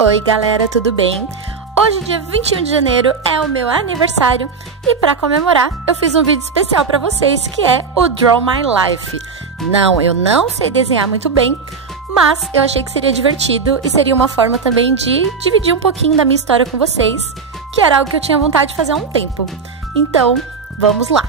Oi galera, tudo bem? Hoje, dia 21 de janeiro, é o meu aniversário e para comemorar eu fiz um vídeo especial para vocês que é o Draw My Life. Não, eu não sei desenhar muito bem, mas eu achei que seria divertido e seria uma forma também de dividir um pouquinho da minha história com vocês, que era algo que eu tinha vontade de fazer há um tempo. Então, vamos lá!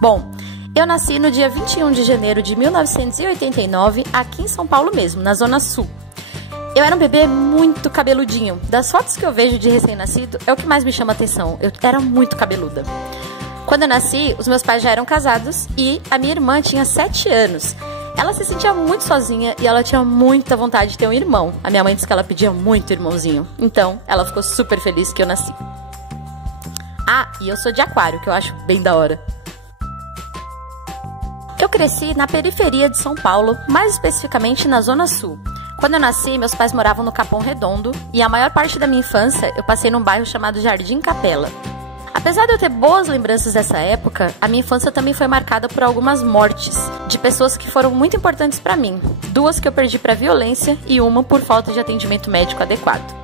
Bom, eu nasci no dia 21 de janeiro de 1989, aqui em São Paulo mesmo, na Zona Sul. Eu era um bebê muito cabeludinho. Das fotos que eu vejo de recém-nascido, é o que mais me chama a atenção. Eu era muito cabeluda. Quando eu nasci, os meus pais já eram casados e a minha irmã tinha 7 anos. Ela se sentia muito sozinha e ela tinha muita vontade de ter um irmão. A minha mãe disse que ela pedia muito irmãozinho. Então, ela ficou super feliz que eu nasci. Ah, e eu sou de Aquário, que eu acho bem da hora. Eu cresci na periferia de São Paulo, mais especificamente na Zona Sul. Quando eu nasci, meus pais moravam no Capão Redondo e a maior parte da minha infância eu passei num bairro chamado Jardim Capela. Apesar de eu ter boas lembranças dessa época, a minha infância também foi marcada por algumas mortes de pessoas que foram muito importantes para mim. 2 que eu perdi para violência e uma por falta de atendimento médico adequado.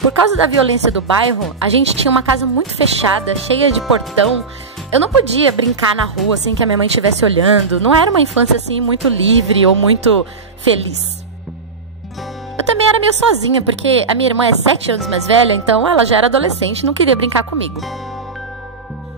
Por causa da violência do bairro, a gente tinha uma casa muito fechada, cheia de portão. Eu não podia brincar na rua sem que a minha mãe estivesse olhando. Não era uma infância assim muito livre ou muito feliz. Eu também era meio sozinha, porque a minha irmã é 7 anos mais velha, então ela já era adolescente e não queria brincar comigo.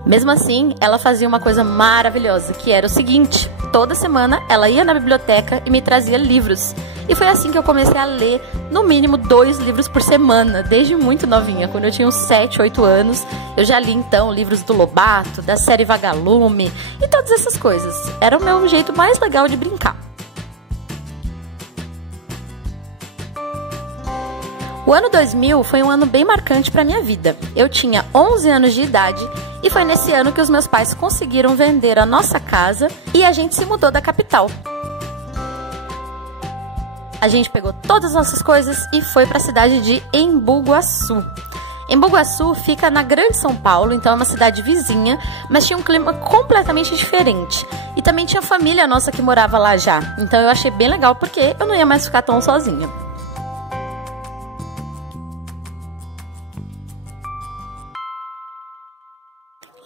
Mesmo assim, ela fazia uma coisa maravilhosa, que era o seguinte: toda semana ela ia na biblioteca e me trazia livros. E foi assim que eu comecei a ler, no mínimo 2 livros por semana, desde muito novinha. Quando eu tinha uns 7, 8 anos, eu já li então livros do Lobato, da série Vagalume e todas essas coisas. Era o meu jeito mais legal de brincar. O ano 2000 foi um ano bem marcante para minha vida. Eu tinha 11 anos de idade e foi nesse ano que os meus pais conseguiram vender a nossa casa e a gente se mudou da capital. A gente pegou todas as nossas coisas e foi para a cidade de Embu Guaçu. Embu Guaçu fica na Grande São Paulo, então é uma cidade vizinha, mas tinha um clima completamente diferente. E também tinha família nossa que morava lá já, então eu achei bem legal porque eu não ia mais ficar tão sozinha.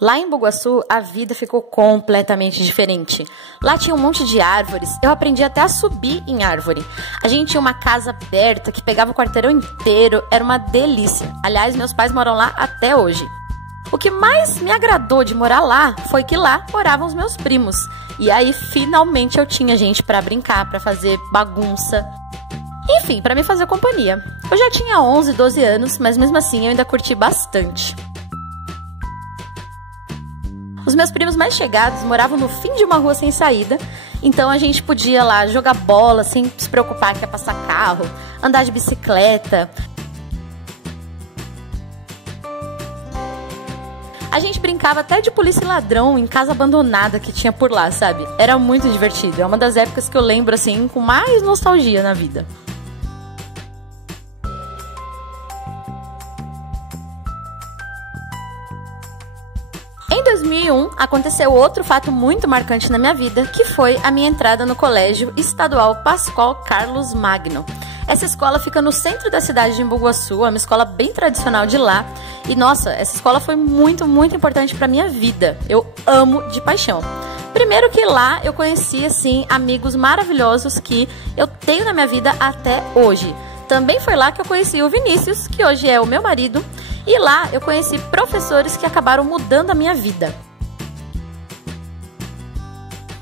Lá em Embu Guaçu, a vida ficou completamente diferente. Lá tinha um monte de árvores, eu aprendi até a subir em árvore. A gente tinha uma casa aberta que pegava o quarteirão inteiro, era uma delícia. Aliás, meus pais moram lá até hoje. O que mais me agradou de morar lá foi que lá moravam os meus primos. E aí, finalmente, eu tinha gente pra brincar, pra fazer bagunça. Enfim, pra me fazer companhia. Eu já tinha 11, 12 anos, mas mesmo assim eu ainda curti bastante. Os meus primos mais chegados moravam no fim de uma rua sem saída, então a gente podia lá jogar bola sem se preocupar que ia passar carro, andar de bicicleta. A gente brincava até de polícia e ladrão em casa abandonada que tinha por lá, sabe? Era muito divertido, é uma das épocas que eu lembro assim com mais nostalgia na vida. Em 2001, aconteceu outro fato muito marcante na minha vida, que foi a minha entrada no Colégio Estadual Pascoal Carlos Magno. Essa escola fica no centro da cidade de Embu Guaçu, é uma escola bem tradicional de lá. E nossa, essa escola foi muito importante para minha vida. Eu amo de paixão. Primeiro que lá eu conheci, assim, amigos maravilhosos que eu tenho na minha vida até hoje. Também foi lá que eu conheci o Vinícius, que hoje é o meu marido, e lá eu conheci professores que acabaram mudando a minha vida.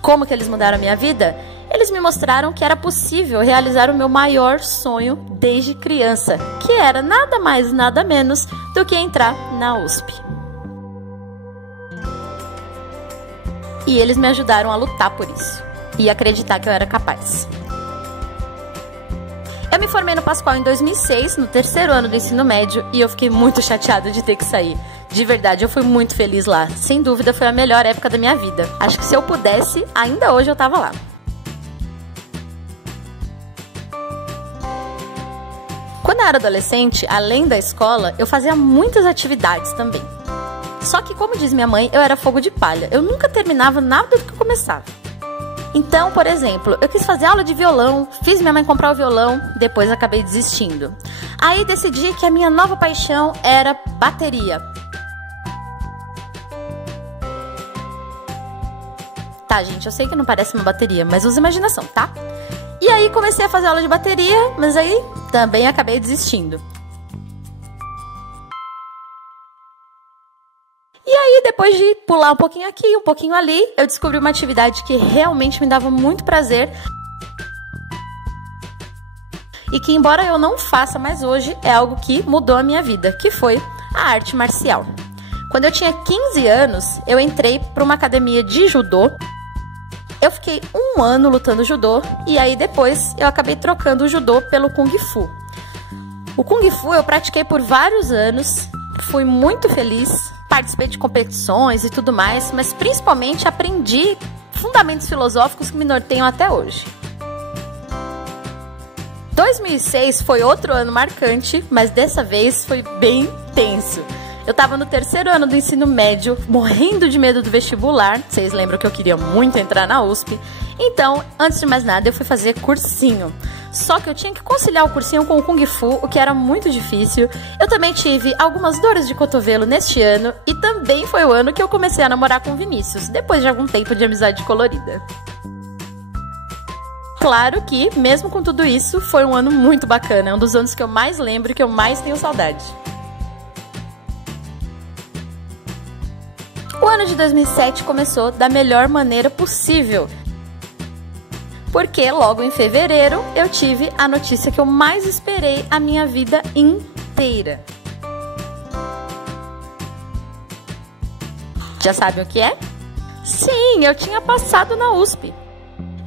Como que eles mudaram a minha vida? Eles me mostraram que era possível realizar o meu maior sonho desde criança, que era nada mais, nada menos do que entrar na USP. E eles me ajudaram a lutar por isso e acreditar que eu era capaz. Eu me formei no Pascoal em 2006, no 3º ano do ensino médio, e eu fiquei muito chateada de ter que sair. De verdade, eu fui muito feliz lá. Sem dúvida, foi a melhor época da minha vida. Acho que se eu pudesse, ainda hoje eu tava lá. Quando eu era adolescente, além da escola, eu fazia muitas atividades também. Só que, como diz minha mãe, eu era fogo de palha. Eu nunca terminava nada do que eu começava. Então, por exemplo, eu quis fazer aula de violão, fiz minha mãe comprar o violão, depois acabei desistindo. Aí decidi que a minha nova paixão era bateria. Tá, gente, eu sei que não parece uma bateria, mas usa imaginação, tá? E aí comecei a fazer aula de bateria, mas aí também acabei desistindo. E aí, depois de pular um pouquinho aqui, um pouquinho ali, eu descobri uma atividade que realmente me dava muito prazer e que, embora eu não faça mais hoje, é algo que mudou a minha vida, que foi a arte marcial. Quando eu tinha 15 anos, eu entrei para uma academia de judô. Eu fiquei 1 ano lutando judô e aí depois eu acabei trocando o judô pelo Kung Fu. O Kung Fu eu pratiquei por vários anos, fui muito feliz, participei de competições e tudo mais, mas principalmente aprendi fundamentos filosóficos que me norteiam até hoje. 2006 foi outro ano marcante, mas dessa vez foi bem tenso. Eu tava no 3º ano do ensino médio, morrendo de medo do vestibular. Vocês lembram que eu queria muito entrar na USP. Então, antes de mais nada, eu fui fazer cursinho. Só que eu tinha que conciliar o cursinho com o Kung Fu, o que era muito difícil. Eu também tive algumas dores de cotovelo neste ano. E também foi o ano que eu comecei a namorar com o Vinícius, depois de algum tempo de amizade colorida. Claro que, mesmo com tudo isso, foi um ano muito bacana. É um dos anos que eu mais lembro e que eu mais tenho saudade. O ano de 2007 começou da melhor maneira possível, porque logo em fevereiro eu tive a notícia que eu mais esperei a minha vida inteira. Já sabem o que é? Sim, eu tinha passado na USP.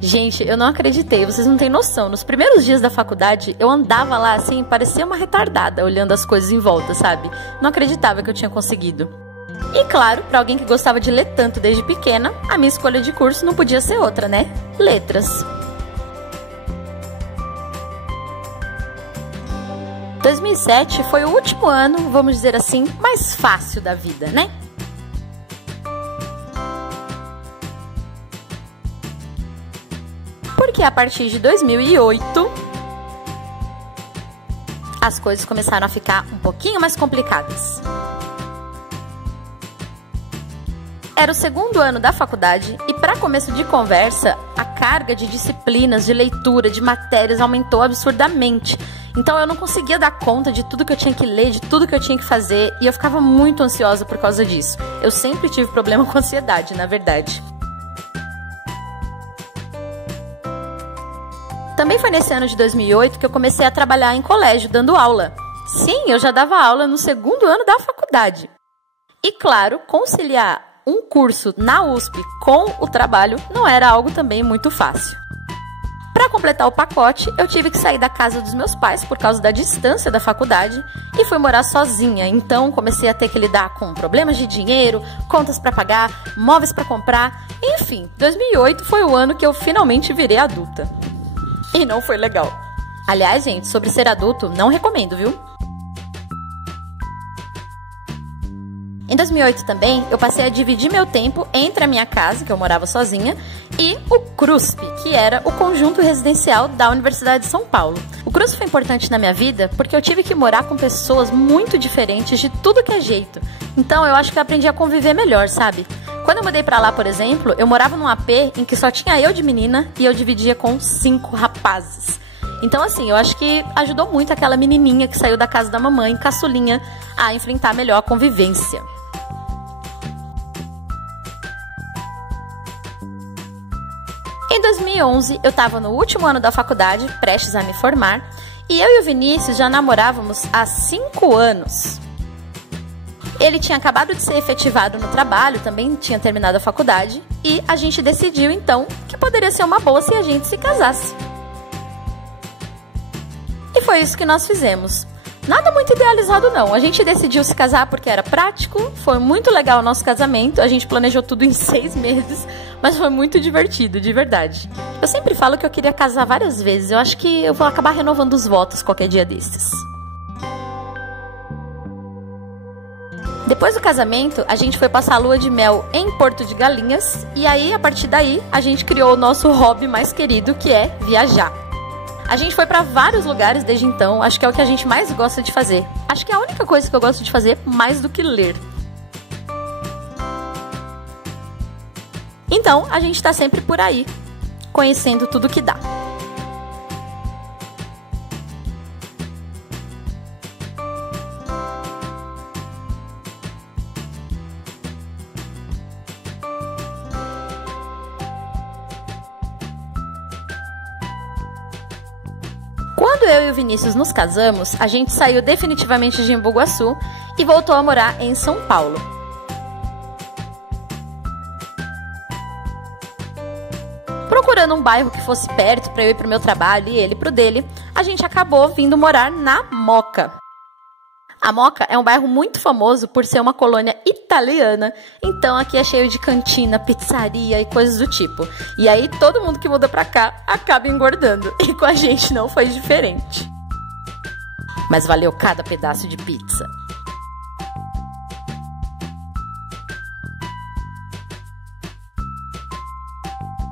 Gente, eu não acreditei, vocês não têm noção. Nos primeiros dias da faculdade, eu andava lá assim, parecia uma retardada, olhando as coisas em volta, sabe? Não acreditava que eu tinha conseguido. E claro, para alguém que gostava de ler tanto desde pequena, a minha escolha de curso não podia ser outra, né? Letras. 2007 foi o último ano, vamos dizer assim, mais fácil da vida, né? Porque a partir de 2008, as coisas começaram a ficar um pouquinho mais complicadas. Era o 2º ano da faculdade e, para começo de conversa, a carga de disciplinas, de leitura, de matérias aumentou absurdamente. Então eu não conseguia dar conta de tudo que eu tinha que ler, de tudo que eu tinha que fazer, e eu ficava muito ansiosa por causa disso. Eu sempre tive problema com ansiedade, na verdade. Também foi nesse ano de 2008 que eu comecei a trabalhar em colégio, dando aula. Sim, eu já dava aula no 2º ano da faculdade. E claro, conciliar um curso na USP com o trabalho não era algo também muito fácil. Para completar o pacote, eu tive que sair da casa dos meus pais por causa da distância da faculdade e fui morar sozinha. Então comecei a ter que lidar com problemas de dinheiro, contas para pagar, móveis para comprar. Enfim, 2008 foi o ano que eu finalmente virei adulta. E não foi legal. Aliás, gente, sobre ser adulto, não recomendo, viu? Em 2008 também, eu passei a dividir meu tempo entre a minha casa, que eu morava sozinha, e o CRUSP, que era o conjunto residencial da Universidade de São Paulo. O CRUSP foi importante na minha vida porque eu tive que morar com pessoas muito diferentes de tudo que é jeito. Então eu acho que eu aprendi a conviver melhor, sabe? Quando eu mudei pra lá, por exemplo, eu morava num AP em que só tinha eu de menina e eu dividia com 5 rapazes. Então, assim, eu acho que ajudou muito aquela menininha que saiu da casa da mamãe, caçulinha, a enfrentar melhor a convivência. Em 2011, eu estava no último ano da faculdade, prestes a me formar, e eu e o Vinícius já namorávamos há 5 anos. Ele tinha acabado de ser efetivado no trabalho, também tinha terminado a faculdade, e a gente decidiu, então, que poderia ser uma boa se a gente se casasse. E foi isso que nós fizemos. Nada muito idealizado não, a gente decidiu se casar porque era prático, foi muito legal o nosso casamento, a gente planejou tudo em 6 meses, mas foi muito divertido, de verdade. Eu sempre falo que eu queria casar várias vezes, eu acho que eu vou acabar renovando os votos qualquer dia desses. Depois do casamento, a gente foi passar a lua de mel em Porto de Galinhas e aí, a partir daí, a gente criou o nosso hobby mais querido, que é viajar. A gente foi pra vários lugares desde então, acho que é o que a gente mais gosta de fazer. Acho que é a única coisa que eu gosto de fazer mais do que ler. Então, a gente tá sempre por aí, conhecendo tudo que dá. Quando eu e o Vinícius nos casamos, a gente saiu definitivamente de Embu Guaçu e voltou a morar em São Paulo. Procurando um bairro que fosse perto para eu ir pro meu trabalho e ele pro dele, a gente acabou vindo morar na Moca. A Moca é um bairro muito famoso por ser uma colônia italiana, então aqui é cheio de cantina, pizzaria e coisas do tipo. E aí todo mundo que muda pra cá acaba engordando, e com a gente não foi diferente. Mas valeu cada pedaço de pizza.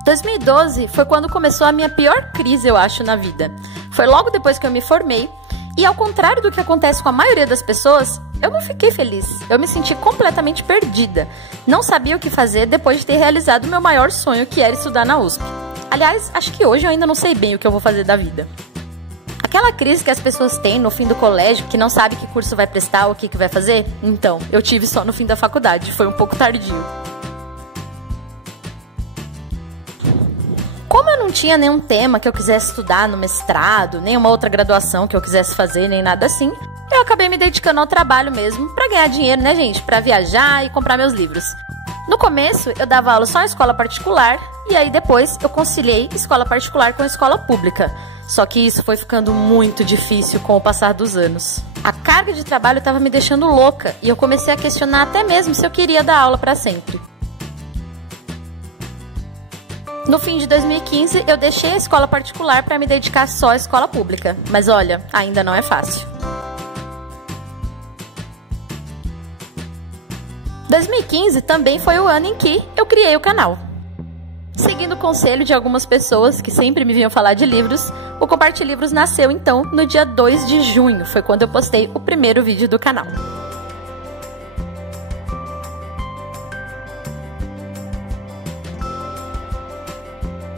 Em 2012 foi quando começou a minha pior crise, eu acho, na vida. Foi logo depois que eu me formei. E ao contrário do que acontece com a maioria das pessoas, eu não fiquei feliz. Eu me senti completamente perdida. Não sabia o que fazer depois de ter realizado o meu maior sonho, que era estudar na USP. Aliás, acho que hoje eu ainda não sei bem o que eu vou fazer da vida. Aquela crise que as pessoas têm no fim do colégio, que não sabe que curso vai prestar ou o que vai fazer? Então, eu tive só no fim da faculdade, foi um pouco tardio. Como eu não tinha nenhum tema que eu quisesse estudar no mestrado, nenhuma outra graduação que eu quisesse fazer, nem nada assim, eu acabei me dedicando ao trabalho mesmo, pra ganhar dinheiro, né, gente? Pra viajar e comprar meus livros. No começo, eu dava aula só em escola particular, e aí depois eu conciliei escola particular com escola pública. Só que isso foi ficando muito difícil com o passar dos anos. A carga de trabalho estava me deixando louca, e eu comecei a questionar até mesmo se eu queria dar aula pra sempre. No fim de 2015, eu deixei a escola particular para me dedicar só à escola pública. Mas olha, ainda não é fácil. 2015 também foi o ano em que eu criei o canal. Seguindo o conselho de algumas pessoas que sempre me vinham falar de livros, o Compartilivros nasceu então no dia 2 de junho. Foi quando eu postei o primeiro vídeo do canal.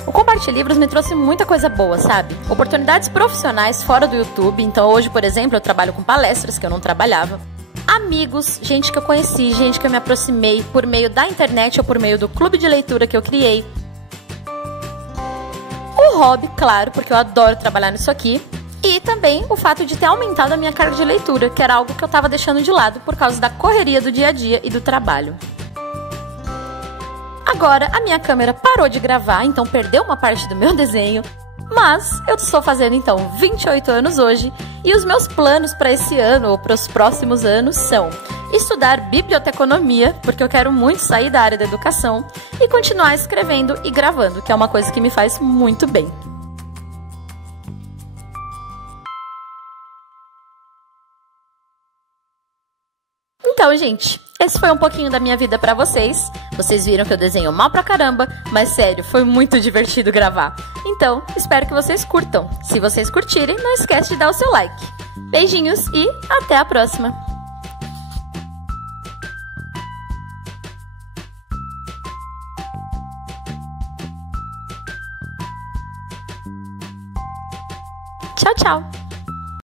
O Compartilivros me trouxe muita coisa boa, sabe? Oportunidades profissionais fora do YouTube, então hoje, por exemplo, eu trabalho com palestras que eu não trabalhava. Amigos, gente que eu conheci, gente que eu me aproximei por meio da internet ou por meio do clube de leitura que eu criei. O hobby, claro, porque eu adoro trabalhar nisso aqui. E também o fato de ter aumentado a minha carga de leitura, que era algo que eu estava deixando de lado por causa da correria do dia a dia e do trabalho. Agora, a minha câmera parou de gravar, então perdeu uma parte do meu desenho, mas eu estou fazendo então 28 anos hoje e os meus planos para esse ano ou para os próximos anos são estudar biblioteconomia, porque eu quero muito sair da área da educação, e continuar escrevendo e gravando, que é uma coisa que me faz muito bem. Então, gente, esse foi um pouquinho da minha vida pra vocês. Vocês viram que eu desenho mal pra caramba, mas sério, foi muito divertido gravar. Então, espero que vocês curtam. Se vocês curtirem, não esquece de dar o seu like. Beijinhos e até a próxima! Tchau, tchau!